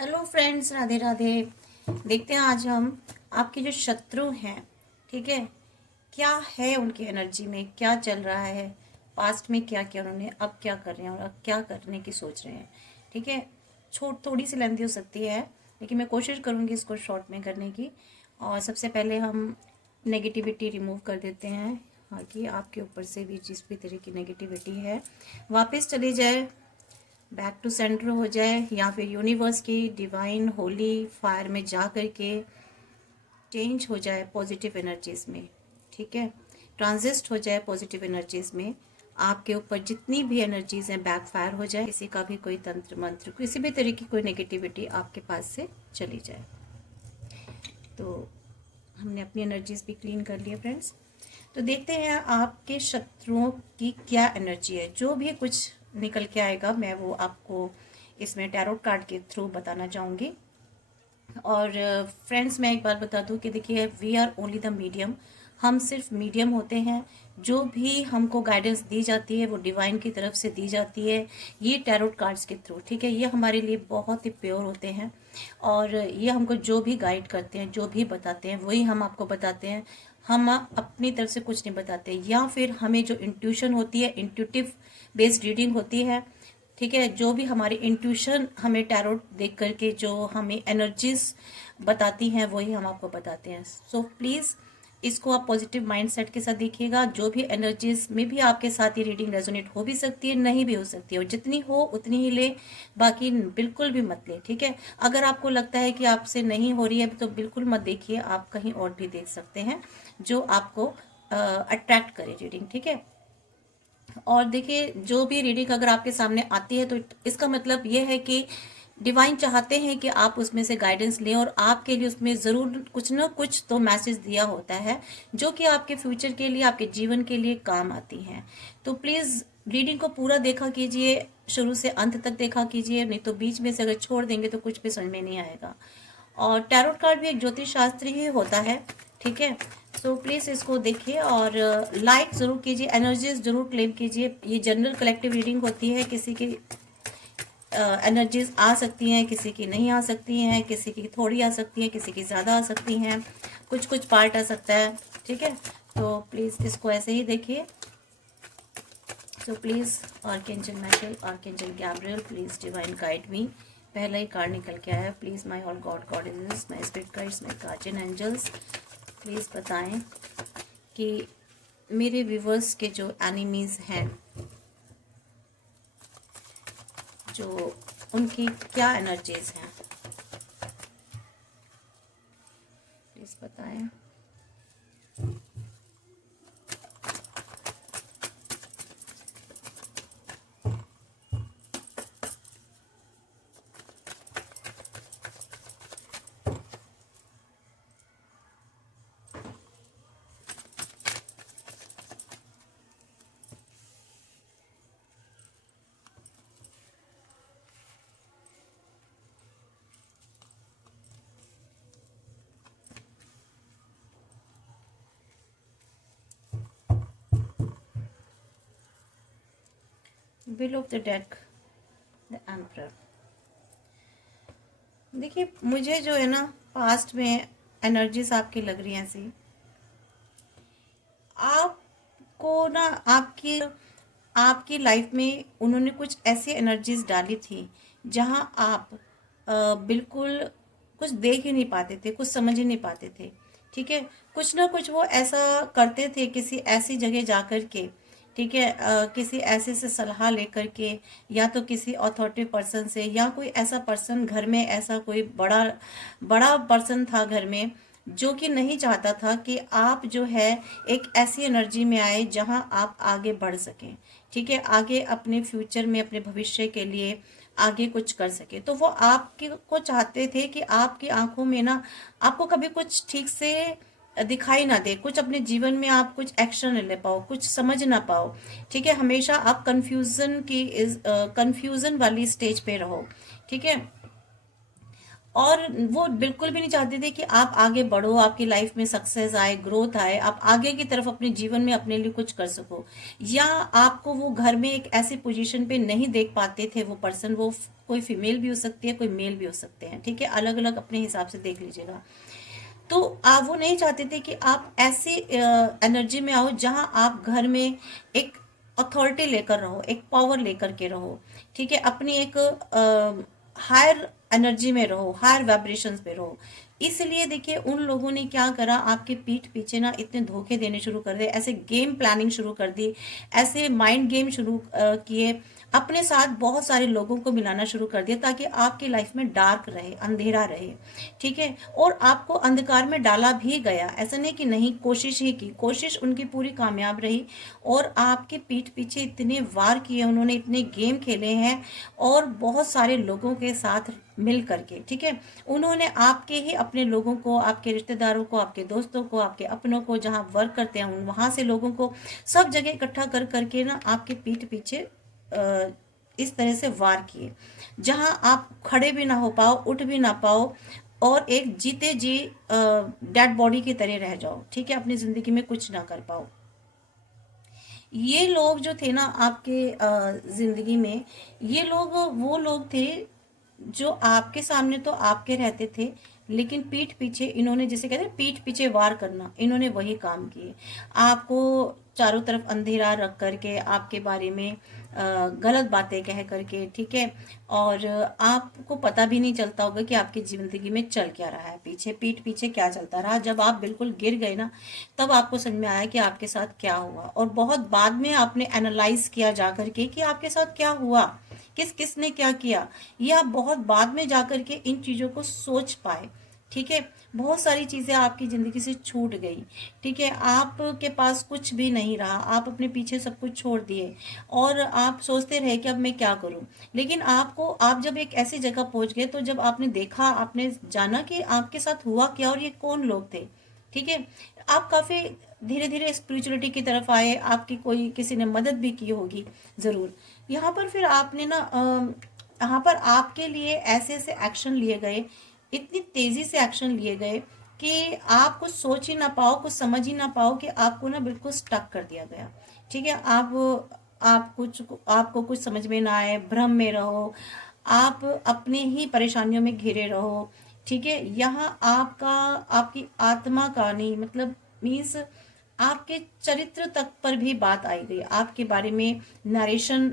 Hello friends, Radhe Radhe. देखते हैं आज हम आपके जो शत्रु हैं, ठीक है, क्या है उनकी एनर्जी में, क्या चल रहा है, पास्ट में क्या किया उन्होंने, अब क्या कर रहे हैं और अब क्या करने की सोच रहे हैं। ठीक है, थोड़ी सी लेंथी हो सकती है, लेकिन मैं कोशिश करूँगी इसको शॉर्ट में करने की। और सबसे पहले हम नेगेटिविटी रिमूव कर देते हैं। हाँ, कि आपके ऊपर से भी जिस भी तरह की नेगेटिविटी है वापस चली जाए, बैक टू सेंटर हो जाए, या फिर यूनिवर्स की डिवाइन होली फायर में जा करके चेंज हो जाए पॉजिटिव एनर्जीज में। ठीक है, ट्रांजिस्ट हो जाए पॉजिटिव एनर्जीज में। आपके ऊपर जितनी भी एनर्जीज हैं बैक फायर हो जाए, किसी का भी कोई तंत्र मंत्र, किसी भी तरह की कोई नेगेटिविटी आपके पास से चली जाए। तो हमने अपनी एनर्जीज भी क्लीन कर लिया फ्रेंड्स। तो देखते हैं आपके शत्रुओं की क्या एनर्जी है। जो भी कुछ निकल के आएगा मैं वो आपको इसमें टैरोट कार्ड के थ्रू बताना चाहूँगी। और फ्रेंड्स, मैं एक बात बता दूं कि देखिए, we are only the medium. हम सिर्फ मीडियम होते हैं। जो भी हमको गाइडेंस दी जाती है वो डिवाइन की तरफ से दी जाती है, ये टैरोट कार्ड्स के थ्रू। ठीक है, ये हमारे लिए बहुत ही प्योर होते हैं और ये हमको जो भी गाइड करते हैं, जो भी बताते हैं, वही हम आपको बताते हैं। हम अपनी तरफ से कुछ नहीं बताते। या फिर हमें जो इंट्यूशन होती है, इंट्यूटिव बेस्ड रीडिंग होती है, ठीक है, जो भी हमारी इंट्यूशन हमें टैरोट देख करके जो हमें एनर्जीज बताती हैं वही हम आपको बताते हैं। सो प्लीज़ इसको आप पॉजिटिव माइंडसेट के साथ देखिएगा। जो भी एनर्जीज में भी आपके साथ ये रीडिंग रेजोनेट हो भी सकती है, नहीं भी हो सकती है, और जितनी हो उतनी ही ले, बाकी बिल्कुल भी मत ले। ठीक है, अगर आपको लगता है कि आपसे नहीं हो रही है तो बिल्कुल मत देखिए, आप कहीं और भी देख सकते हैं जो आपको अट्रैक्ट करे रीडिंग। ठीक है, और देखिए, जो भी रीडिंग अगर आपके सामने आती है तो इसका मतलब ये है कि डिवाइन चाहते हैं कि आप उसमें से गाइडेंस लें, और आपके लिए उसमें ज़रूर कुछ ना कुछ तो मैसेज दिया होता है जो कि आपके फ्यूचर के लिए, आपके जीवन के लिए काम आती हैं। तो प्लीज़ रीडिंग को पूरा देखा कीजिए, शुरू से अंत तक देखा कीजिए, नहीं तो बीच में से अगर छोड़ देंगे तो कुछ भी समझ में नहीं आएगा। और टैरोट कार्ड भी एक ज्योतिष शास्त्री ही होता है। ठीक है, तो प्लीज़ इसको देखिए और लाइक ज़रूर कीजिए, एनर्जीज ज़रूर क्लेम कीजिए। ये जनरल कलेक्टिव रीडिंग होती है, किसी की एनर्जीज आ सकती हैं, किसी की नहीं आ सकती हैं, किसी की थोड़ी आ सकती हैं, किसी की ज़्यादा आ सकती हैं, कुछ कुछ पार्ट आ सकता है। ठीक है, तो प्लीज़ इसको ऐसे ही देखिए। So please archangel Michael, archangel Gabriel, please divine guide me. पहला ही कार्ड निकल के आया, please my all god goddesses, my spirit guides, my guardian angels, please बताएं कि मेरे व्यूवर्स के जो एनिमीज हैं, जो उनकी क्या एनर्जीज हैं, प्लीज़ बताएं। Wheel of the deck, the emperor. देखिए, मुझे जो है ना, पास्ट में एनर्जीज आपकी लग रही हैं ऐसी, आपको ना, आपकी आपकी लाइफ में उन्होंने कुछ ऐसी एनर्जीज डाली थी जहां आप बिल्कुल कुछ देख ही नहीं पाते थे, कुछ समझ ही नहीं पाते थे। ठीक है, कुछ ना कुछ वो ऐसा करते थे किसी ऐसी जगह जा कर के। ठीक है, किसी ऐसे से सलाह लेकर के, या तो किसी अथॉरिटी पर्सन से, या कोई ऐसा पर्सन घर में, ऐसा कोई बड़ा बड़ा पर्सन था घर में जो कि नहीं चाहता था कि आप जो है एक ऐसी एनर्जी में आए जहां आप आगे बढ़ सकें। ठीक है, आगे अपने फ्यूचर में, अपने भविष्य के लिए आगे कुछ कर सके। तो वो आपके को चाहते थे कि आपकी आंखों में ना, आपको कभी कुछ ठीक से दिखाई ना दे, कुछ अपने जीवन में आप कुछ एक्शन ले पाओ, कुछ समझ ना पाओ। ठीक है, हमेशा आप कंफ्यूजन वाली स्टेज पे रहो। ठीक है, और वो बिल्कुल भी नहीं चाहते थे कि आप आगे बढ़ो, आपकी लाइफ में सक्सेस आए, ग्रोथ आए, आप आगे की तरफ अपने जीवन में अपने लिए कुछ कर सको। या आपको वो घर में एक ऐसी पोजीशन पे नहीं देख पाते थे वो पर्सन, वो कोई फीमेल भी हो सकती है, कोई मेल भी हो सकते हैं, ठीक है, अलग अलग अपने हिसाब से देख लीजिएगा। तो आप वो नहीं चाहते थे कि आप ऐसी एनर्जी में आओ जहां आप घर में एक अथॉरिटी लेकर रहो, एक पावर लेकर के रहो, ठीक है, अपनी एक हायर एनर्जी में रहो, हायर वाइब्रेशंस पे रहो। इसलिए देखिए उन लोगों ने क्या करा, आपके पीठ पीछे ना इतने धोखे देने शुरू कर दिए, ऐसे गेम प्लानिंग शुरू कर दी, ऐसे माइंड गेम शुरू किए, अपने साथ बहुत सारे लोगों को मिलाना शुरू कर दिया ताकि आपकी लाइफ में डार्क रहे, अंधेरा रहे, ठीक है। और आपको अंधकार में डाला भी गया, ऐसा नहीं कि नहीं, कोशिश ही की, कोशिश उनकी पूरी कामयाब रही। और आपके पीठ पीछे इतने वार किए उन्होंने, इतने गेम खेले हैं, और बहुत सारे लोगों के साथ मिल करके, ठीक है, उन्होंने आपके ही अपने लोगों को, आपके रिश्तेदारों को, आपके दोस्तों को, आपके अपनों को, जहाँ वर्क करते हैं वहां से लोगों को, सब जगह इकट्ठा कर करके ना आपके पीठ पीछे इस तरह से वार किए, जहां आप खड़े भी ना हो पाओ, उठ भी ना पाओ, और एक जीते जी डेड बॉडी की तरह रह जाओ, ठीक है, अपनी जिंदगी में कुछ ना कर पाओ। ये लोग जो थे ना आपके जिंदगी में, ये लोग वो लोग थे जो आपके सामने तो आपके रहते थे, लेकिन पीठ पीछे इन्होंने, जैसे कहते हैं पीठ पीछे वार करना, इन्होंने वही काम किए। आपको चारों तरफ अंधेरा रख करके, आपके बारे में गलत बातें कह करके, ठीक है, और आपको पता भी नहीं चलता होगा कि आपकी जिंदगी में चल क्या रहा है, पीछे पीठ पीछे क्या चलता रहा। जब आप बिल्कुल गिर गए ना, तब आपको समझ में आया कि आपके साथ क्या हुआ, और बहुत बाद में आपने एनालाइज किया जाकर के कि आपके साथ क्या हुआ, किस किस ने क्या किया। ये आप बहुत बाद में जाकर के इन चीजों को सोच पाए, ठीक है। बहुत सारी चीजें आपकी जिंदगी से छूट गई, ठीक है, आपके पास कुछ भी नहीं रहा, आप अपने पीछे सब कुछ छोड़ दिए, और आप सोचते रहे कि अब मैं क्या करूं। लेकिन आप जब एक ऐसी जगह पहुंच गए, तो जब आपने देखा, आपने जाना कि आपके साथ हुआ क्या और ये कौन लोग थे, ठीक है, आप काफी धीरे धीरे स्पिरिचुअलिटी की तरफ आए, आपकी कोई किसी ने मदद भी की होगी जरूर। यहाँ पर फिर आपने ना यहाँ पर आपके लिए ऐसे ऐसे एक्शन लिए गए, इतनी तेजी से एक्शन लिए गए कि आप कुछ सोच ही ना पाओ, कुछ समझ ही ना पाओ, कि आपको ना बिल्कुल स्टक कर दिया गया, ठीक है। आपको कुछ समझ में ना आए, भ्रम में रहो, आप अपनी ही परेशानियों में घिरे रहो, ठीक है। यहाँ आपकी आत्मा का नहीं, मतलब मीन्स आपके चरित्र तक पर भी बात आई गई, आपके बारे में नरेशन,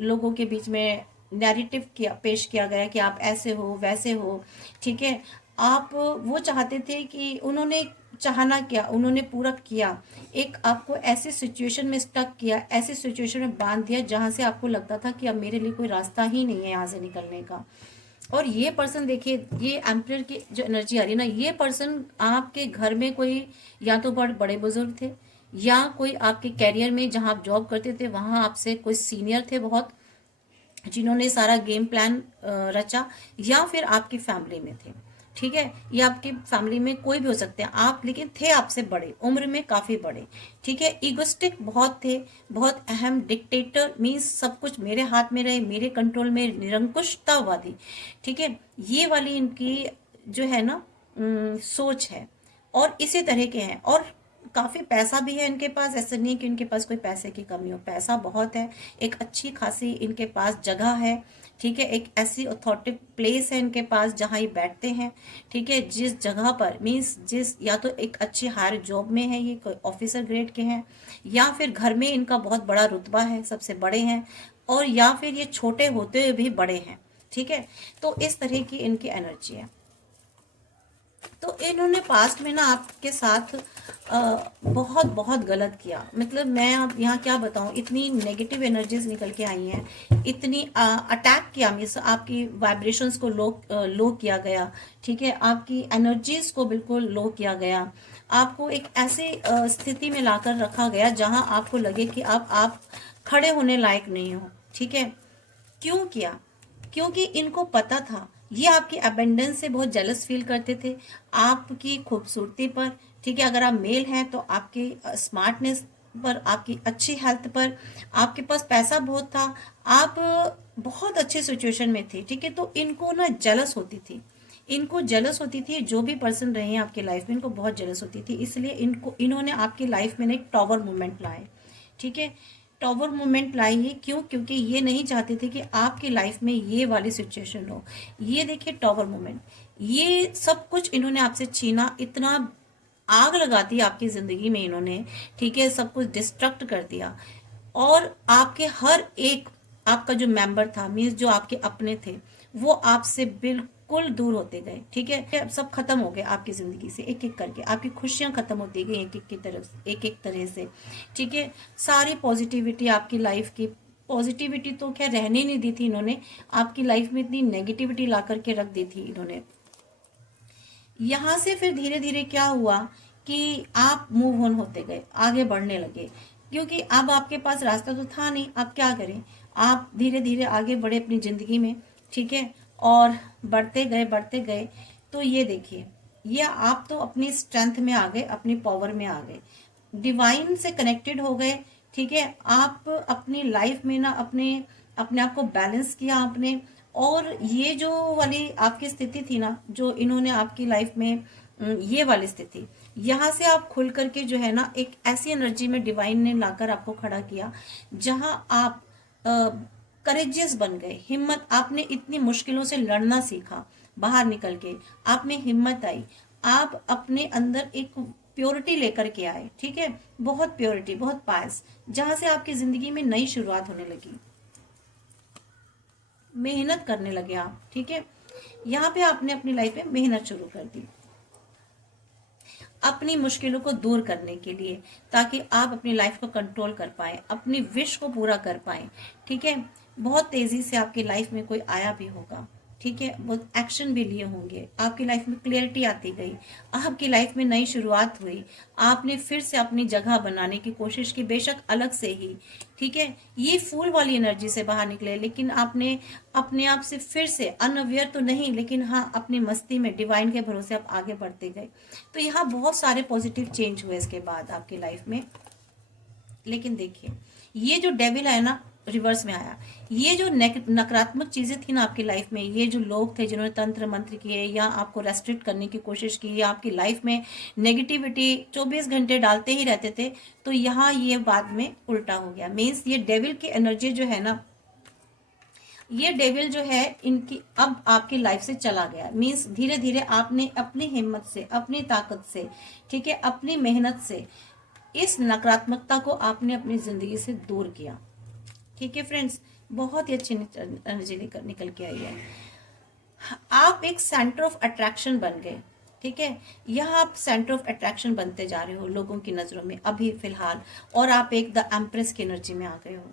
लोगों के बीच में नैरेटिव किया, पेश किया गया कि आप ऐसे हो, वैसे हो, ठीक है। आप वो चाहते थे कि उन्होंने चाहना क्या, उन्होंने पूरा किया, एक आपको ऐसी सिचुएशन में स्टक किया, ऐसी सिचुएशन में बांध दिया जहां से आपको लगता था कि अब मेरे लिए कोई रास्ता ही नहीं है यहाँ से निकलने का। और ये पर्सन देखिए, ये एम्परर की जो एनर्जी आ रही है ना, ये पर्सन आपके घर में कोई या तो बड़े बड़े बुजुर्ग थे, या कोई आपके कैरियर में जहां आप जॉब करते थे वहां आपसे कोई सीनियर थे बहुत, जिन्होंने सारा गेम प्लान रचा, या फिर आपकी फैमिली में थे, ठीक है। ये आपकी फैमिली में कोई भी हो सकते हैं आप, लेकिन थे आपसे बड़े, उम्र में काफी बड़े, ठीक है। इगोस्टिक बहुत थे, बहुत अहम, डिक्टेटर, मीन्स सब कुछ मेरे हाथ में रहे, मेरे कंट्रोल में, निरंकुशतावादी, ठीक है। ये वाली इनकी जो है ना सोच है, और इसी तरह के हैं। और काफी पैसा भी है इनके पास, ऐसा नहीं है कि इनके पास कोई पैसे की कमी हो, पैसा बहुत है, एक अच्छी खासी इनके पास जगह है, ठीक है, एक ऐसी अथॉरिटी प्लेस है इनके पास जहां ये बैठते हैं, ठीक है, जिस जगह पर मीन्स या तो एक अच्छी हायर जॉब में है, ये कोई ऑफिसर ग्रेड के हैं, या फिर घर में इनका बहुत बड़ा रुतबा है, सबसे बड़े हैं, और या फिर ये छोटे होते हुए भी बड़े हैं, ठीक है। तो इस तरह की इनकी एनर्जी है। तो इन्होंने पास्ट में ना आपके साथ बहुत बहुत गलत किया, मतलब मैं अब यहाँ क्या बताऊँ, इतनी नेगेटिव एनर्जीज निकल के आई हैं, इतनी अटैक किया, मीन्स आपकी वाइब्रेशंस को लो किया गया, ठीक है, आपकी एनर्जीज को बिल्कुल लो किया गया, आपको एक ऐसी स्थिति में लाकर रखा गया जहां आपको लगे कि आप खड़े होने लायक नहीं हो, ठीक है। क्यों किया? क्योंकि इनको पता था, ये आपकी अबेंडेंस से बहुत जेलस फील करते थे, आपकी खूबसूरती पर, ठीक है, अगर आप मेल हैं तो आपकी स्मार्टनेस पर, आपकी अच्छी हेल्थ पर, आपके पास पैसा बहुत था, आप बहुत अच्छे सिचुएशन में थे, ठीक है, तो इनको ना जेलस होती थी, इनको जेलस होती थी, जो भी पर्सन रहे हैं आपके लाइफ में इनको बहुत जेलस होती थी, इसलिए इन्होंने आपकी लाइफ में एक टॉवर मूवमेंट लाए। ठीक है, टॉवर मूवमेंट लाई है क्यों? क्योंकि ये नहीं चाहते थे कि आपकी लाइफ में ये वाली सिचुएशन हो। ये देखिए टॉवर मूवमेंट, ये सब कुछ इन्होंने आपसे छीना, इतना आग लगा दी आपकी जिंदगी में इन्होंने। ठीक है, सब कुछ डिस्ट्रक्ट कर दिया, और आपके हर एक आपका जो मेंबर था, मीन्स जो आपके अपने थे, वो आपसे बिल्कुल दूर होते गए। ठीक है, अब सब खत्म हो गए आपकी जिंदगी से, एक एक करके आपकी खुशियां खत्म होती गई एक एक की तरफ, एक एक तरह से। ठीक है, सारी पॉजिटिविटी आपकी लाइफ की, पॉजिटिविटी तो क्या रहने नहीं दी थी इन्होंने, आपकी लाइफ में इतनी नेगेटिविटी ला करके रख दी थी इन्होंने। यहाँ से फिर धीरे धीरे क्या हुआ कि आप मूव ऑन होते गए, आगे बढ़ने लगे, क्योंकि अब आपके पास रास्ता तो था नहीं, आप क्या करें, आप धीरे धीरे आगे बढ़े अपनी जिंदगी में। ठीक है, और बढ़ते गए बढ़ते गए, तो ये देखिए, ये आप तो अपनी स्ट्रेंथ में आ गए, अपनी पावर में आ गए, डिवाइन से कनेक्टेड हो गए। ठीक है, आप अपनी लाइफ में ना अपने अपने आप को बैलेंस किया आपने, और ये जो वाली आपकी स्थिति थी ना, जो इन्होंने आपकी लाइफ में ये वाली स्थिति, यहाँ से आप खुल करके जो है ना, एक ऐसी एनर्जी में डिवाइन ने लाकर आपको खड़ा किया, जहाँ आप करेजियस बन गए, हिम्मत, आपने इतनी मुश्किलों से लड़ना सीखा, बाहर निकल के आप में हिम्मत आई, आप अपने अंदर एक प्योरिटी लेकर के आए। ठीक है, बहुत प्योरिटी, बहुत पायस, जहां से आपकी जिंदगी में नई शुरुआत होने लगी, मेहनत करने लगे आप। ठीक है, यहाँ पे आपने अपनी लाइफ में मेहनत शुरू कर दी अपनी मुश्किलों को दूर करने के लिए, ताकि आप अपनी लाइफ को कंट्रोल कर पाए, अपनी विश को पूरा कर पाए। ठीक है, बहुत तेजी से आपकी लाइफ में कोई आया भी होगा। ठीक है, बहुत एक्शन भी लिए होंगे, आपकी लाइफ में क्लियरिटी आती गई, आपकी लाइफ में नई शुरुआत हुई, आपने फिर से अपनी जगह बनाने की कोशिश की, बेशक अलग से ही। ठीक है, ये फूल वाली एनर्जी से बाहर निकले, लेकिन आपने अपने आप से फिर से, अनअवेयर तो नहीं, लेकिन हाँ अपनी मस्ती में डिवाइन के भरोसे आप आगे बढ़ते गए। तो यहाँ बहुत सारे पॉजिटिव चेंज हुए इसके बाद आपकी लाइफ में। लेकिन देखिए, ये जो डेविल है ना, रिवर्स में आया, ये जो नकारात्मक चीजें थी ना आपकी लाइफ में, ये जो लोग थे जिन्होंने तंत्र मंत्र किए या आपको रेस्ट्रिक्ट करने की कोशिश की, या आपकी लाइफ में नेगेटिविटी 24 घंटे डालते ही रहते थे, तो यहाँ ये बाद में उल्टा हो गया। मीन्स ये डेविल की एनर्जी जो है ना, ये डेविल जो है इनकी अब आपकी लाइफ से चला गया। मीन्स धीरे धीरे आपने अपनी हिम्मत से, अपनी ताकत से, ठीक है, अपनी मेहनत से इस नकारात्मकता को आपने अपनी जिंदगी से दूर किया। ठीक है फ्रेंड्स, बहुत ही अच्छी एनर्जी निकल के आई है। आप एक सेंटर ऑफ अट्रैक्शन बन गए। ठीक है, यह आप सेंटर ऑफ अट्रैक्शन बनते जा रहे हो लोगों की नजरों में अभी फिलहाल, और आप एक द एम्प्रेस की एनर्जी में आ गए हो।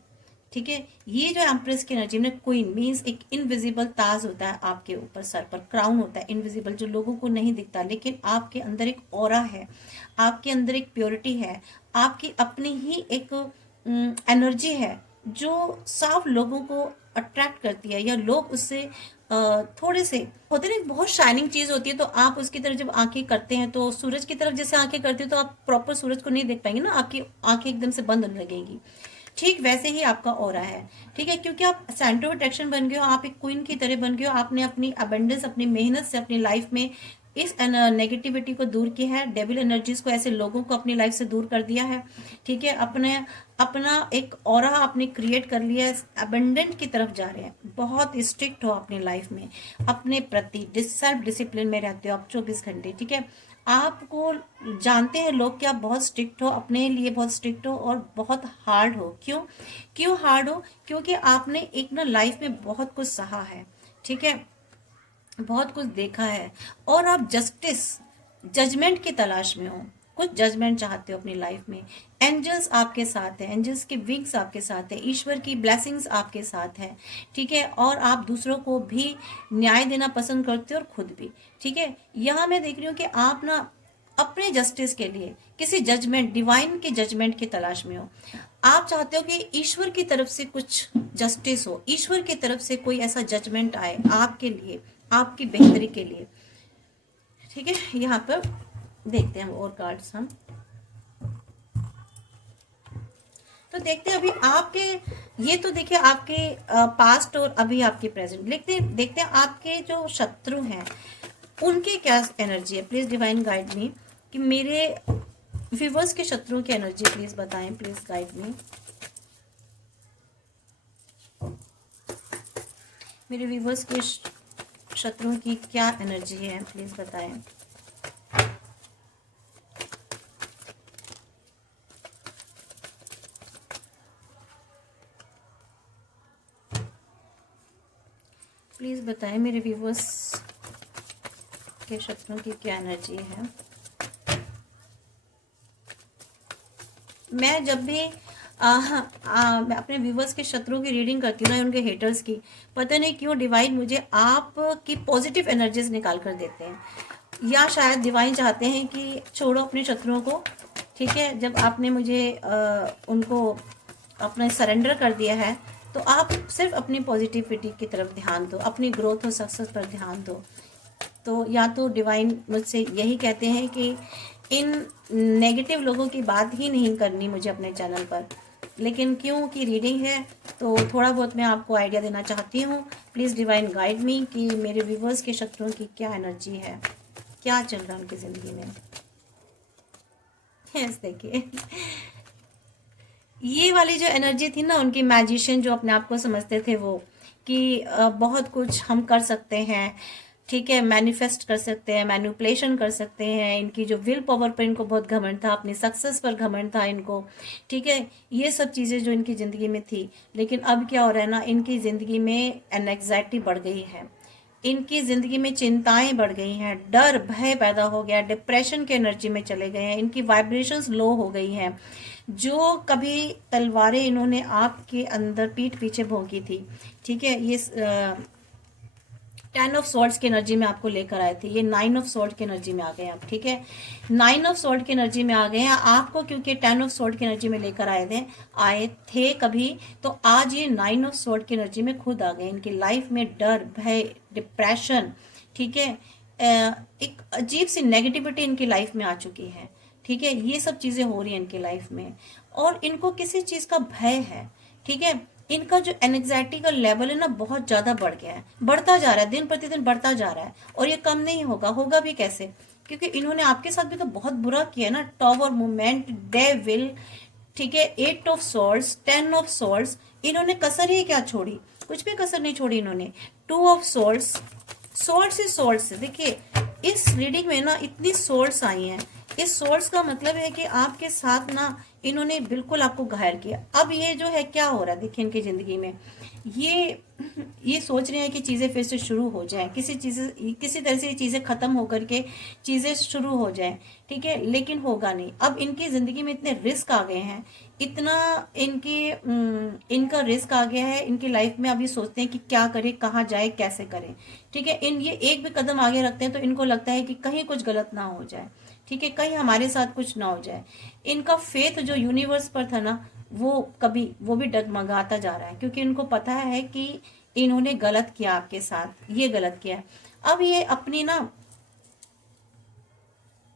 ठीक है, ये जो एम्प्रेस की एनर्जी में, क्वीन मीन्स एक इनविजिबल ताज होता है आपके ऊपर, सर पर क्राउन होता है इनविजिबल, जो लोगों को नहीं दिखता, लेकिन आपके अंदर एक ऑरा है, आपके अंदर एक प्योरिटी है, आपकी अपनी ही एक एनर्जी है जो साफ लोगों को अट्रैक्ट करती है, या लोग उससे थोड़े से होते ना, बहुत शाइनिंग चीज होती है, तो आप उसकी तरफ जब आंखें करते हैं, तो सूरज की तरफ जैसे आंखें करते हो, तो आप प्रॉपर सूरज को नहीं देख पाएंगे ना, आपकी आंखें एकदम से बंद होने लगेंगी। ठीक वैसे ही आपका ऑरा है। ठीक है, क्योंकि आप सेंटर ऑफ अट्रैक्शन बन गए हो, आप एक क्वीन की तरह बन गए हो, आपने अपनी अबेंडेंस, अपनी मेहनत से अपनी लाइफ में इस नेगेटिविटी को दूर किया है, डेविल एनर्जीज को, ऐसे लोगों को अपनी लाइफ से दूर कर दिया है। ठीक है, अपना एक ऑरा आपने क्रिएट कर लिया है, अबेंडेंट की तरफ जा रहे हैं। बहुत स्ट्रिक्ट हो अपनी लाइफ में, अपने प्रति सेल्फ डिसिप्लिन में रहते हो आप 24 घंटे। ठीक है, आपको जानते हैं लोग कि आप बहुत स्ट्रिक्ट हो, अपने लिए बहुत स्ट्रिक्ट हो और बहुत हार्ड हो। क्यों हार्ड हो? क्योंकि आपने एक ना लाइफ में बहुत कुछ सहा है। ठीक है, बहुत कुछ देखा है, और आप जजमेंट की तलाश में हो, कुछ जजमेंट चाहते हो अपनी लाइफ में। एंजल्स आपके साथ है, एंजल्स के विंग्स आपके साथ है, ईश्वर की ब्लेसिंग्स आपके साथ है। ठीक है, और आप दूसरों को भी न्याय देना पसंद करते हो और खुद भी। ठीक है, यहाँ मैं देख रही हूँ कि आप ना अपने जस्टिस के लिए किसी जजमेंट, डिवाइन के जजमेंट की तलाश में हो। आप चाहते हो कि ईश्वर की तरफ से कुछ जस्टिस हो, ईश्वर की तरफ से कोई ऐसा जजमेंट आए आपके लिए, आपकी बेहतरी के लिए। ठीक है, यहाँ पर देखते हैं और कार्ड्स हम, तो देखते हैं अभी आपके, ये तो देखिए आपके पास्ट और अभी आपके प्रेजेंट। देखते हैं आपके जो शत्रु हैं, उनकी क्या एनर्जी है, प्लीज़ डिवाइन गाइड मी, कि मेरे व्यूवर्स के शत्रुओं की एनर्जी प्लीज़ बताएं, प्लीज़ गाइड मी। मेरे व्यूवर्स के शत्रुओं की क्या एनर्जी है, प्लीज़ बताएं। प्लीज़ बताएं मेरे व्यूवर्स के शत्रुओं की क्या एनर्जी है। मैं जब भी मैं अपने व्यूवर्स के शत्रुओं की रीडिंग करती हूँ ना, उनके हेटर्स की, पता नहीं क्यों डिवाइन मुझे आपकी पॉजिटिव एनर्जीज निकाल कर देते हैं, या शायद डिवाइन चाहते हैं कि छोड़ो अपने शत्रुओं को, ठीक है। जब आपने मुझे उनको अपना सरेंडर कर दिया है, तो आप सिर्फ अपनी पॉजिटिविटी की तरफ ध्यान दो, अपनी ग्रोथ और सक्सेस पर ध्यान दो। तो या तो डिवाइन मुझसे यही कहते हैं कि इन नेगेटिव लोगों की बात ही नहीं करनी मुझे अपने चैनल पर, लेकिन क्योंकि रीडिंग है तो थोड़ा बहुत मैं आपको आइडिया देना चाहती हूँ। प्लीज़ डिवाइन गाइड मी कि मेरे व्यूवर्स के शत्रुओं की क्या एनर्जी है, क्या चल रहा है उनकी ज़िंदगी में। यस, देखिए ये वाली जो एनर्जी थी ना, उनकी मैजिशियन जो अपने आप को समझते थे वो, कि बहुत कुछ हम कर सकते हैं, ठीक है, मैनिफेस्ट कर सकते हैं, मैनिपुलेशन कर सकते हैं। इनकी जो विल पावर पर इनको बहुत घमंड था, अपनी सक्सेस पर घमंड था इनको, ठीक है। ये सब चीज़ें जो इनकी ज़िंदगी में थी, लेकिन अब क्या हो रहा है ना, इनकी ज़िंदगी में एनग्जाइटी बढ़ गई है, इनकी ज़िंदगी में चिंताएं बढ़ गई हैं, डर भय पैदा हो गया, डिप्रेशन के एनर्जी में चले गए हैं, इनकी वाइब्रेशंस लो हो गई हैं। जो कभी तलवारें इन्होंने आपके अंदर पीठ पीछे भोंकी थी, ठीक है, ये 10 ऑफ सॉर्ड्स की एनर्जी में आपको लेकर आए थे, ये 9 ऑफ सॉर्ड की एनर्जी में आ गए आप, ठीक है। 9 ऑफ सॉर्ड की एनर्जी में आ गए हैं आपको, क्योंकि 10 ऑफ सॉर्ड की एनर्जी में लेकर आए थे कभी, तो आज ये 9 ऑफ सॉर्ड की एनर्जी में खुद आ गए। इनकी लाइफ में डर भय डिप्रेशन, ठीक है, एक अजीब सी नेगेटिविटी इनकी लाइफ में आ चुकी है, ठीक है। ये सब चीजें हो रही हैं इनकी लाइफ में, और इनको किसी चीज का भय है, ठीक है। इनका जो एंग्जाइटी का लेवल है ना, बहुत ज्यादा बढ़ गया है, बढ़ता जा रहा है, दिन प्रतिदिन बढ़ता जा रहा है, और ये कम नहीं होगा, होगा भी कैसे, क्योंकि इन्होंने आपके साथ भी तो बहुत बुरा किया ना। टॉवर मूवमेंट, डेविल, ठीक है, 8 ऑफ सॉर्ड्स, 10 ऑफ सॉर्ड्स, इन्होंने कसर ही क्या छोड़ी, कुछ भी कसर नहीं छोड़ी इन्होंने। 2 of swords, swords he swords, देखिए इस रीडिंग में ना इतनी सॉर्ड्स आई हैं, इस सोर्स का मतलब है कि आपके साथ ना इन्होंने बिल्कुल आपको घायल किया। अब ये जो है क्या हो रहा है, देखिए इनकी जिंदगी में ये सोच रहे हैं कि चीजें फिर से शुरू हो जाएं, किसी तरह से चीजें खत्म होकर के चीजें शुरू हो जाएं, ठीक है, लेकिन होगा नहीं। अब इनकी जिंदगी में इतने रिस्क आ गए हैं, इतना इनका रिस्क आ गया है इनकी लाइफ में। अभी सोचते हैं कि क्या करें, कहाँ जाए, कैसे करें, ठीक है। ये एक भी कदम आगे रखते हैं तो इनको लगता है कि कहीं कुछ गलत ना हो जाए, ठीक है, कहीं हमारे साथ कुछ ना हो जाए। इनका फेथ जो यूनिवर्स पर था ना, वो भी डगमगाता जा रहा है, क्योंकि इनको पता है कि इन्होंने गलत किया आपके साथ, ये गलत किया। अब ये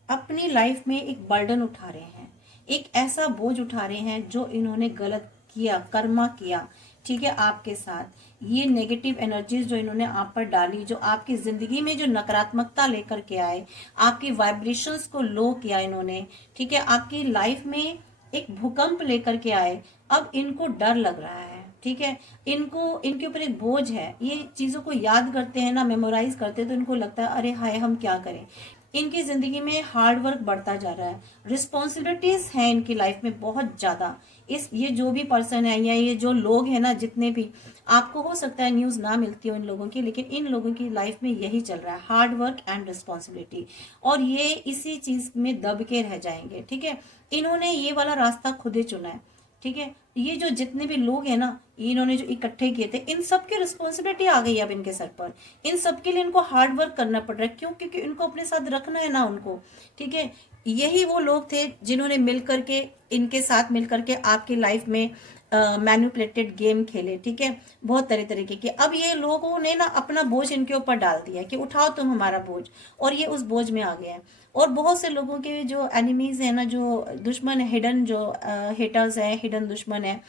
अपनी लाइफ में एक बर्डन उठा रहे हैं, एक ऐसा बोझ उठा रहे हैं जो इन्होंने गलत किया, कर्मा किया, ठीक है, आपके साथ। ये नेगेटिव एनर्जीज जो इन्होंने आप पर डाली, जो आपकी जिंदगी में जो नकारात्मकता लेकर के आए, आपकी वाइब्रेशंस को लो किया इन्होंने, ठीक है, आपकी लाइफ में एक भूकंप लेकर के आए। अब इनको डर लग रहा है, ठीक है, इनके ऊपर एक बोझ है। ये चीजों को याद करते हैं ना, मेमोराइज करते हैं, तो इनको लगता है अरे हाय हम क्या करें। इनकी जिंदगी में हार्ड वर्क बढ़ता जा रहा है, रिस्पॉन्सिबिलिटीज हैं इनकी लाइफ में बहुत ज्यादा। ये जो भी पर्सन है या ये जो लोग हैं ना, जितने भी, आपको हो सकता है न्यूज ना मिलती हो इन लोगों की, लेकिन इन लोगों की लाइफ में यही चल रहा है, हार्ड वर्क एंड रिस्पॉन्सिबिलिटी, और ये इसी चीज में दब के रह जाएंगे, ठीक है। इन्होंने ये वाला रास्ता खुद ही चुना है, ठीक है। ये जो जितने भी लोग हैं ना, इन्होंने जो इकट्ठे किए थे, इन सब की रिस्पॉन्सिबिलिटी आ गई अब इनके सर पर। इन सब के लिए इनको हार्ड वर्क करना पड़ रहा है, क्यों, क्योंकि इनको अपने साथ रखना है ना उनको, ठीक है। यही वो लोग थे जिन्होंने मिलकर के, इनके साथ मिलकर के आपकी लाइफ में मैनिपुलेटेड गेम खेले, ठीक है, बहुत तरह तरीके के। अब ये लोगों ने ना अपना बोझ इनके ऊपर डाल दिया कि उठाओ तुम हमारा बोझ, और ये उस बोझ में आ गए हैं। और बहुत से लोगों के जो एनिमीज है ना, जो दुश्मन है, हिडन जो हेटर्स है, हिडन दुश्मन है,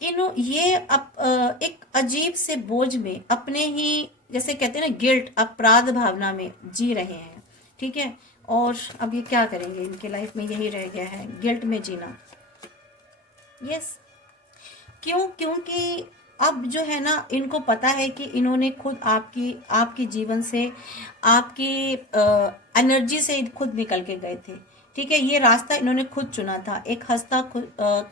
ये एक अजीब से बोझ में अपने ही जैसे कहते हैं ना, गिल्ट, अपराध भावना में जी रहे हैं, ठीक है। और अब ये क्या करेंगे, इनके लाइफ में यही रह गया है, गिल्ट में जीना। यस, क्यों? क्योंकि अब जो है ना, इनको पता है कि इन्होंने खुद आपकी आपके जीवन से, आपकी एनर्जी से खुद निकल के गए थे, ठीक है। ये रास्ता इन्होंने खुद चुना था, एक हंसता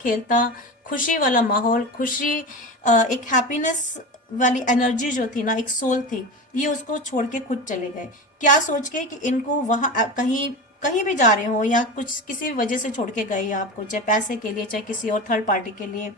खेलता खुशी वाला माहौल, खुशी, एक हैप्पीनेस वाली एनर्जी जो थी ना, एक सोल थी, ये उसको छोड़ के खुद चले गए। क्या सोच के कि इनको वहाँ कहीं कहीं भी जा रहे हो या कुछ किसी वजह से छोड़ के गए आपको, चाहे पैसे के लिए, चाहे किसी और थर्ड पार्टी के लिए,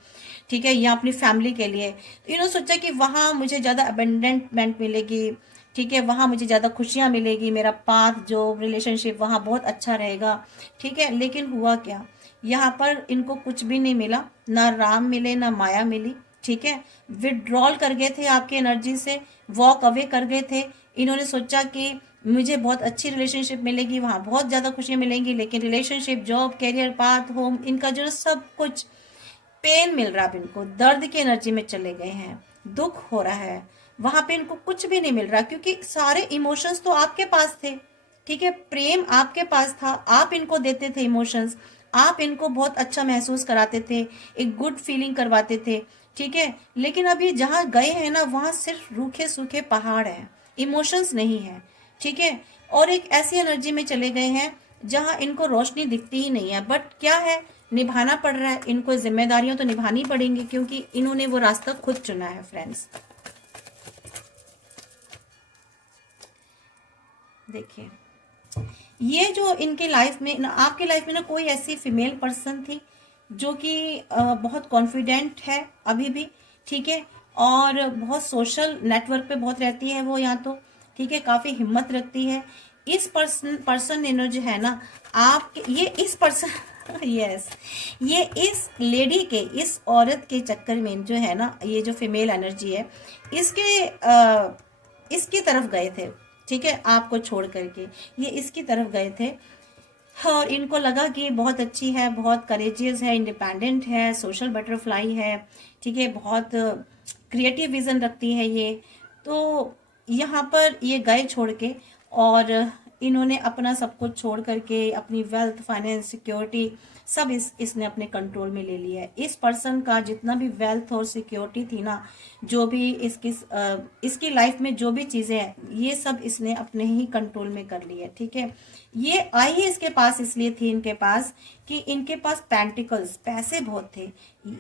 ठीक है, या अपनी फैमिली के लिए, तो इन्होंने सोचा कि वहाँ मुझे ज़्यादा अबेंडेंटमेंट मिलेगी, ठीक है, वहाँ मुझे ज़्यादा खुशियाँ मिलेगी, मेरा पाथ जो रिलेशनशिप वहाँ बहुत अच्छा रहेगा, ठीक है। लेकिन हुआ क्या, यहाँ पर इनको कुछ भी नहीं मिला, ना राम मिले ना माया मिली, ठीक है। विड्रॉल कर गए थे आपकी एनर्जी से, वॉक अवे कर गए थे। इन्होंने सोचा कि मुझे बहुत अच्छी रिलेशनशिप मिलेगी, वहाँ बहुत ज़्यादा खुशियाँ मिलेंगी, लेकिन relationship, job, career path, home, इनका जो सब कुछ पेन मिल रहा है, अब इनको दर्द की एनर्जी में चले गए हैं, दुख हो रहा है, वहां पे इनको कुछ भी नहीं मिल रहा, क्योंकि सारे इमोशंस तो आपके पास थे, ठीक है, प्रेम आपके पास था, आप इनको देते थे इमोशंस, आप इनको बहुत अच्छा महसूस कराते थे, एक गुड फीलिंग करवाते थे, ठीक है। लेकिन अभी जहाँ गए हैं ना, वहाँ सिर्फ रूखे सूखे पहाड़ हैं, इमोशंस नहीं है, ठीक है। और एक ऐसी एनर्जी में चले गए हैं जहाँ इनको रोशनी दिखती ही नहीं है, बट क्या है, निभाना पड़ रहा है इनको, जिम्मेदारियां तो निभानी पड़ेंगी, क्योंकि इन्होंने वो रास्ता खुद चुना है फ्रेंड्स। देखिए, ये जो इनके लाइफ में ना, आपके लाइफ में ना, कोई ऐसी फीमेल पर्सन थी जो कि बहुत कॉन्फिडेंट है अभी भी, ठीक है, और बहुत सोशल नेटवर्क पे बहुत रहती है वो, यहाँ तो, ठीक है, काफ़ी हिम्मत रखती है। इस पर्सन ने जो है ना, आपके ये इस पर्सन यस, ये इस लेडी के, इस औरत के चक्कर में जो है ना, ये जो फीमेल एनर्जी है, इसके इसकी तरफ गए थे, ठीक है, आपको छोड़ करके ये इसकी तरफ गए थे। और इनको लगा कि बहुत अच्छी है, बहुत करेजियस है, इंडिपेंडेंट है, सोशल बटरफ्लाई है, ठीक है, बहुत क्रिएटिव विजन रखती है ये। तो यहाँ पर ये गए छोड़ के, और इन्होंने अपना सब कुछ छोड़ करके, अपनी वेल्थ, फाइनेंस, सिक्योरिटी, सब इसने अपने कंट्रोल में ले लिया है। इस पर्सन का जितना भी वेल्थ और सिक्योरिटी थी ना, जो भी इसकी लाइफ में जो भी चीज़ें हैं, ये सब इसने अपने ही कंट्रोल में कर लिया है, ठीक है। ये आई ही इसके पास इसलिए थी इनके पास कि इनके पास पेंटिकल्स, पैसे बहुत थे,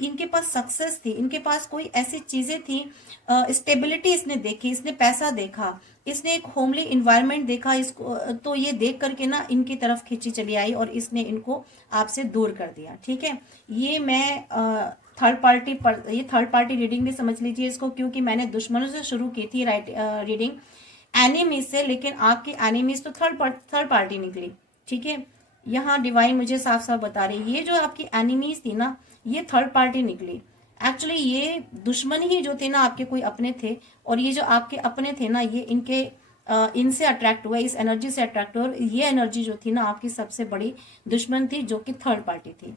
इनके पास सक्सेस थी, इनके पास कोई ऐसी चीज़ें थी, स्टेबिलिटी इसने देखी, इसने पैसा देखा, इसने एक होमली इन्वायरमेंट देखा, इसको तो ये देख करके ना इनकी तरफ खींची चली आई, और इसने इनको आपसे दूर कर दिया, ठीक है। ये मैं ये थर्ड पार्टी रीडिंग भी समझ लीजिए इसको, क्योंकि मैंने दुश्मनों से शुरू की थी रीडिंग, एनिमीज से, लेकिन आपकी एनिमीज तो थर्ड पार्टी निकली, ठीक है। यहाँ डिवाइन मुझे साफ साफ बता रही है, ये जो आपकी एनिमीज थी ना, ये थर्ड पार्टी निकली। एक्चुअली ये दुश्मन ही जो थे ना, आपके कोई अपने थे, और ये जो आपके अपने थे ना, ये इनसे अट्रैक्ट हुए, इस एनर्जी से अट्रैक्ट हुए, और ये एनर्जी जो थी ना, आपकी सबसे बड़ी दुश्मन थी, जो कि थर्ड पार्टी थी।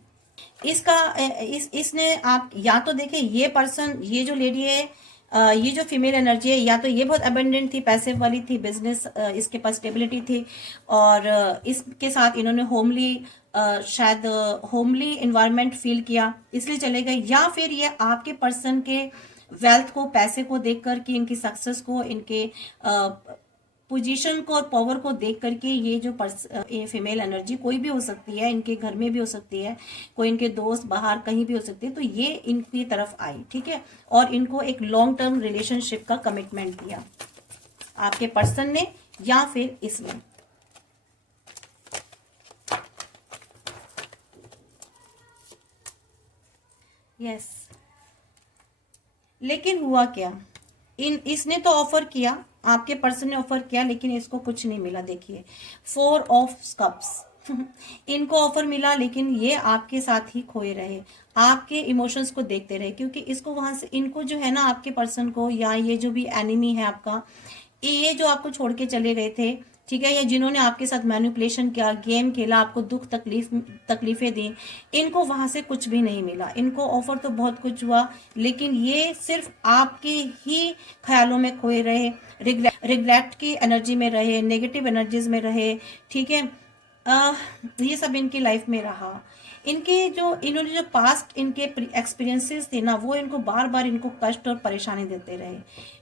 इसने आप या तो देखें, ये पर्सन, ये जो लेडी है, ये जो फीमेल एनर्जी है, या तो ये बहुत अबेंडेंट थी, पैसे वाली थी, बिजनेस, इसके पास स्टेबिलिटी थी, और इसके साथ इन्होंने शायद होमली इन्वायरमेंट फील किया, इसलिए चले गए। या फिर ये आपके पर्सन के वेल्थ को, पैसे को देख कर के, इनकी सक्सेस को, इनके पोजीशन को और पावर को देख करके, ये जो फीमेल एनर्जी कोई भी हो सकती है, इनके घर में भी हो सकती है, कोई इनके दोस्त बाहर कहीं भी हो सकती है, तो ये इनकी तरफ आई, ठीक है, और इनको एक लॉन्ग टर्म रिलेशनशिप का कमिटमेंट दिया, आपके पर्सन ने या फिर इसने। यस, लेकिन हुआ क्या, इसने तो ऑफर किया, आपके पर्सन ने ऑफर किया, लेकिन इसको कुछ नहीं मिला। देखिए, 4 ऑफ कप्स इनको ऑफर मिला, लेकिन ये आपके साथ ही खोए रहे, आपके इमोशंस को देखते रहे, क्योंकि इसको वहां से, इनको जो है ना, आपके पर्सन को, या ये जो भी एनिमी है आपका, ये जो आपको छोड़ के चले गए थे, ठीक है, या जिन्होंने आपके साथ मैनिपुलेशन किया, गेम खेला, आपको दुख तकलीफें दी, इनको वहां से कुछ भी नहीं मिला। इनको ऑफर तो बहुत कुछ हुआ, लेकिन ये सिर्फ आपके ही ख्यालों में खोए रहे, रिग्रेट की एनर्जी में रहे, नेगेटिव एनर्जीज में रहे। ठीक है, ये सब इनकी लाइफ में रहा। इन्होंने जो पास्ट इनके एक्सपीरियंसेस थे ना, वो इनको बार बार इनको कष्ट और परेशानी देते रहे।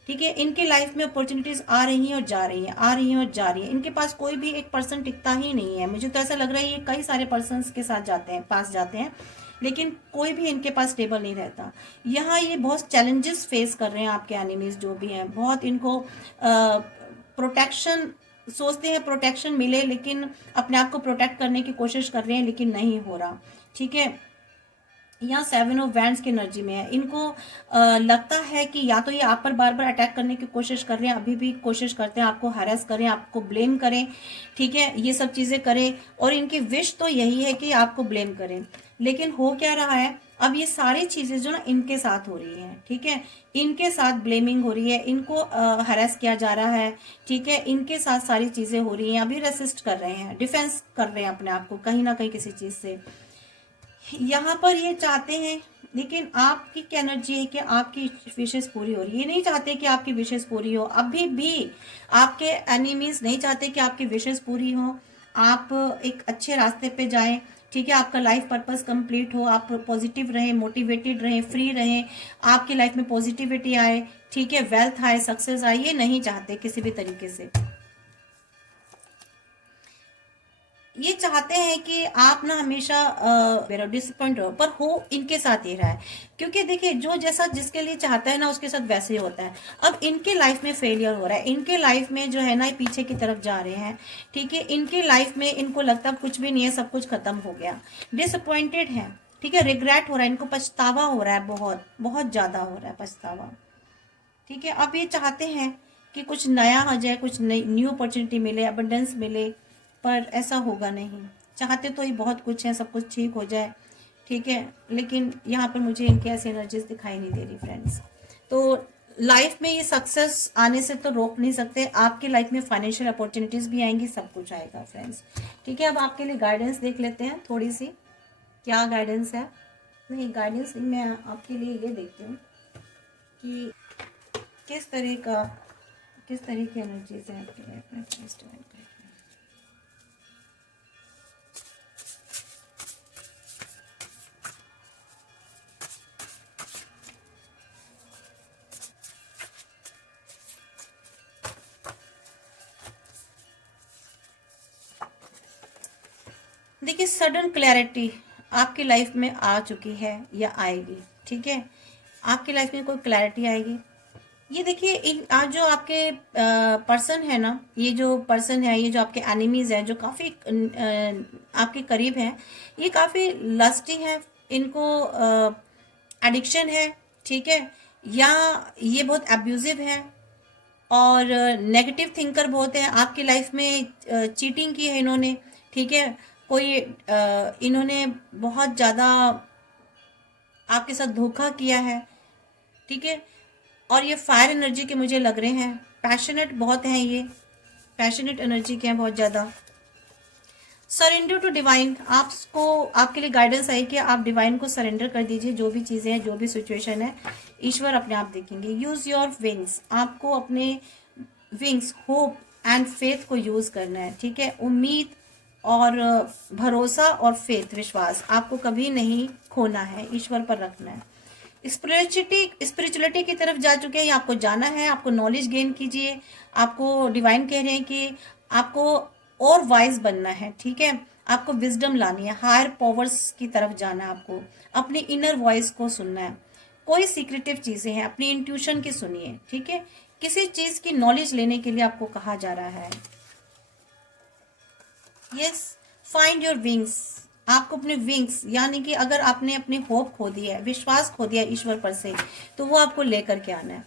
ठीक है, इनकी लाइफ में अपॉर्चुनिटीज आ रही हैं और जा रही हैं, आ रही हैं और जा रही हैं। इनके पास कोई भी एक पर्सन टिकता ही नहीं है। मुझे तो ऐसा लग रहा है ये कई सारे पर्सन के साथ पास जाते हैं, लेकिन कोई भी इनके पास स्टेबल नहीं रहता। यहाँ ये बहुत चैलेंजेस फेस कर रहे हैं, आपके एनिमीज जो भी हैं, बहुत इनको प्रोटेक्शन सोचते हैं, प्रोटेक्शन मिले, लेकिन अपने आप को प्रोटेक्ट करने की कोशिश कर रहे हैं, लेकिन नहीं हो रहा। ठीक है, यहाँ 7 ऑफ वैंड्स की एनर्जी में है। इनको लगता है कि या तो ये आप पर बार बार अटैक करने की कोशिश कर रहे हैं, अभी भी कोशिश करते हैं आपको हैरेस करें, आपको ब्लेम करें। ठीक है, ये सब चीज़ें करें, और इनकी विश तो यही है कि आपको ब्लेम करें। लेकिन हो क्या रहा है, अब ये सारी चीज़ें जो ना इनके साथ हो रही हैं। ठीक है, इनके साथ ब्लेमिंग हो रही है, इनको हैरेस किया जा रहा है। ठीक है, इनके साथ सारी चीज़ें हो रही हैं। अभी रेसिस्ट कर रहे हैं, डिफेंस कर रहे हैं अपने आप को कहीं ना कहीं किसी चीज़ से। यहाँ पर ये चाहते हैं, लेकिन आपकी क्या एनर्जी है कि आपकी विशेष पूरी हो रही है। ये नहीं चाहते कि आपकी विशेष पूरी हो, अभी भी आपके एनिमीज नहीं चाहते कि आपकी विशेष पूरी हो, आप एक अच्छे रास्ते पे जाएं। ठीक है, आपका लाइफ पर्पस कंप्लीट हो, आप पॉजिटिव रहें, मोटिवेटेड रहें, फ्री रहें, आपकी लाइफ में पॉजिटिविटी आए। ठीक है, वेल्थ आए, सक्सेस आए, ये नहीं चाहते किसी भी तरीके से। ये चाहते हैं कि आप ना हमेशा डिसअपॉइंट हो, पर हो इनके साथ ही रहा है। क्योंकि देखिए, जो जैसा जिसके लिए चाहता है ना, उसके साथ वैसे ही होता है। अब इनके लाइफ में फेलियर हो रहा है, इनके लाइफ में जो है ना पीछे की तरफ जा रहे हैं। ठीक है, इनकी लाइफ में इनको लगता है कुछ भी नहीं है, सब कुछ खत्म हो गया, डिसअपॉइंटेड है। ठीक है, रिग्रेट हो रहा है, इनको पछतावा हो रहा है, बहुत बहुत ज्यादा हो रहा है पछतावा। ठीक है, अब ये चाहते हैं कि कुछ नया आ जाए, कुछ न्यू अपॉर्चुनिटी मिले, अबंडेंस मिले, पर ऐसा होगा नहीं। चाहते तो ये बहुत कुछ है, सब कुछ ठीक हो जाए। ठीक है, लेकिन यहाँ पर मुझे इनकी ऐसी एनर्जीज दिखाई नहीं दे रही फ्रेंड्स। तो लाइफ में ये सक्सेस आने से तो रोक नहीं सकते, आपकी लाइफ में फाइनेंशियल अपॉर्चुनिटीज भी आएंगी, सब कुछ आएगा फ्रेंड्स। ठीक है, अब आपके लिए गाइडेंस देख लेते हैं थोड़ी सी, क्या गाइडेंस है। नहीं, गाइडेंस नहीं, मैं आपके लिए ये देखती हूँ कि किस तरह की एनर्जीज है आपके लाइफ में। देखिए, सडन क्लैरिटी आपकी लाइफ में आ चुकी है या आएगी। ठीक है, आपकी लाइफ में कोई क्लैरिटी आएगी। ये देखिए, आज जो आपके पर्सन है ना, ये जो पर्सन है, ये जो आपके एनिमीज है, जो काफ़ी आपके करीब हैं, ये काफ़ी लस्टी है, इनको एडिक्शन है। ठीक है, या ये बहुत एब्यूजिव है, और नेगेटिव थिंकर बहुत है। आपकी लाइफ में चीटिंग की है इन्होंने। ठीक है, कोई इन्होंने बहुत ज़्यादा आपके साथ धोखा किया है। ठीक है, और ये फायर एनर्जी के मुझे लग रहे हैं, पैशनेट बहुत हैं, ये पैशनेट एनर्जी के हैं बहुत ज़्यादा। सरेंडर टू डिवाइन, आपको आपके लिए गाइडेंस आई कि आप डिवाइन को सरेंडर कर दीजिए, जो भी चीज़ें हैं, जो भी सिचुएशन है, ईश्वर अपने आप देखेंगे। यूज़ योर विंग्स, आपको अपने विंग्स, होप एंड फेथ को यूज़ करना है। ठीक है, उम्मीद और भरोसा और फेथ, विश्वास आपको कभी नहीं खोना है, ईश्वर पर रखना है। स्पिरिचुअलिटी की तरफ जा चुके हैं, आपको जाना है, आपको नॉलेज गेन कीजिए। आपको डिवाइन कह रहे हैं कि आपको और वाइज बनना है। ठीक है, आपको विजडम लानी है, हायर पावर्स की तरफ जाना है, आपको अपनी इनर वॉइस को सुनना है। कोई सीक्रेटिव चीज़ें हैं, अपनी इंट्यूशन की सुनिए। ठीक है, किसी चीज़ की नॉलेज लेने के लिए आपको कहा जा रहा है। यस, फाइंड योर विंग्स, आपको अपने विंग्स, यानी कि अगर आपने अपनी होप खो दी है, विश्वास खो दिया ईश्वर पर से, तो वो आपको लेकर के आना है।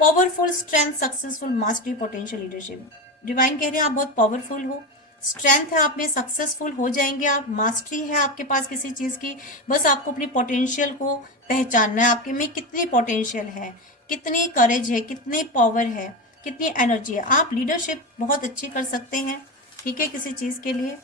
Powerful, strength, successful, mastery, potential, leadership. Divine कह रहे हैं आप बहुत पावरफुल हो, स्ट्रेंथ है आप में, सक्सेसफुल हो जाएंगे आप, मास्टरी है आपके पास किसी चीज़ की। बस आपको अपनी पोटेंशियल को पहचानना है, आपके में कितनी पोटेंशियल है, कितनी करेज है, कितनी पावर है। कितनी एनर्जी है। आप लीडरशिप बहुत अच्छी कर सकते हैं, ठीक है, किसी चीज़ के लिए।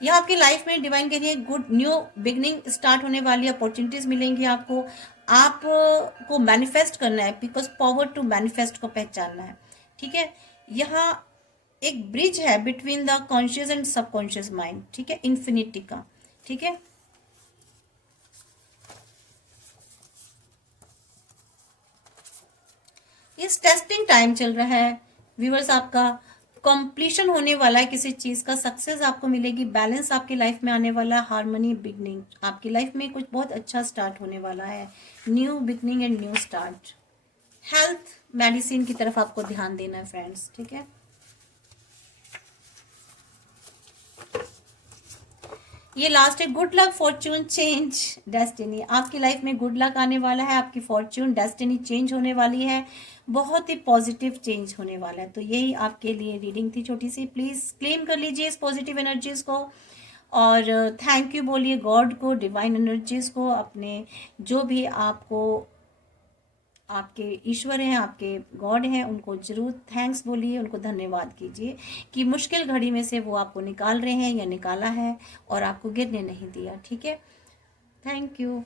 यह आपकी लाइफ में डिवाइन के लिए गुड न्यू बिगनिंग स्टार्ट होने वाली, अपॉर्चुनिटीज मिलेंगी आपको। आपको मैनिफेस्ट करना है, बिकॉज पावर टू मैनिफेस्ट को पहचानना है, ठीक है। यहाँ एक ब्रिज है between the conscious and subconscious mind, ठीक है, इन्फिनिटी का, ठीक है। इस टेस्टिंग टाइम चल रहा है व्यूअर्स, आपका कंप्लीशन होने वाला है किसी चीज का, सक्सेस आपको मिलेगी, बैलेंस आपकी लाइफ में आने वाला, हार्मनी, बिगनिंग आपकी लाइफ में कुछ बहुत अच्छा स्टार्ट होने वाला है, new beginning and new start. Health medicine की तरफ आपको ध्यान देना है फ्रेंड्स, ठीक है। ये लास्ट है, good luck, Fortune, change, destiny. आपकी लाइफ में गुड लक आने वाला है, आपकी फॉर्च्यून, डेस्टिनी चेंज होने वाली है, बहुत ही पॉजिटिव चेंज होने वाला है। तो यही आपके लिए रीडिंग थी छोटी सी। प्लीज क्लेम कर लीजिए इस पॉजिटिव एनर्जीज को, और थैंक यू बोलिए गॉड को, डिवाइन एनर्जीज को, अपने जो भी आपको आपके ईश्वर हैं, आपके गॉड हैं, उनको जरूर थैंक्स बोलिए, उनको धन्यवाद कीजिए कि मुश्किल घड़ी में से वो आपको निकाल रहे हैं या निकाला है और आपको गिरने नहीं दिया, ठीक है। Thank you.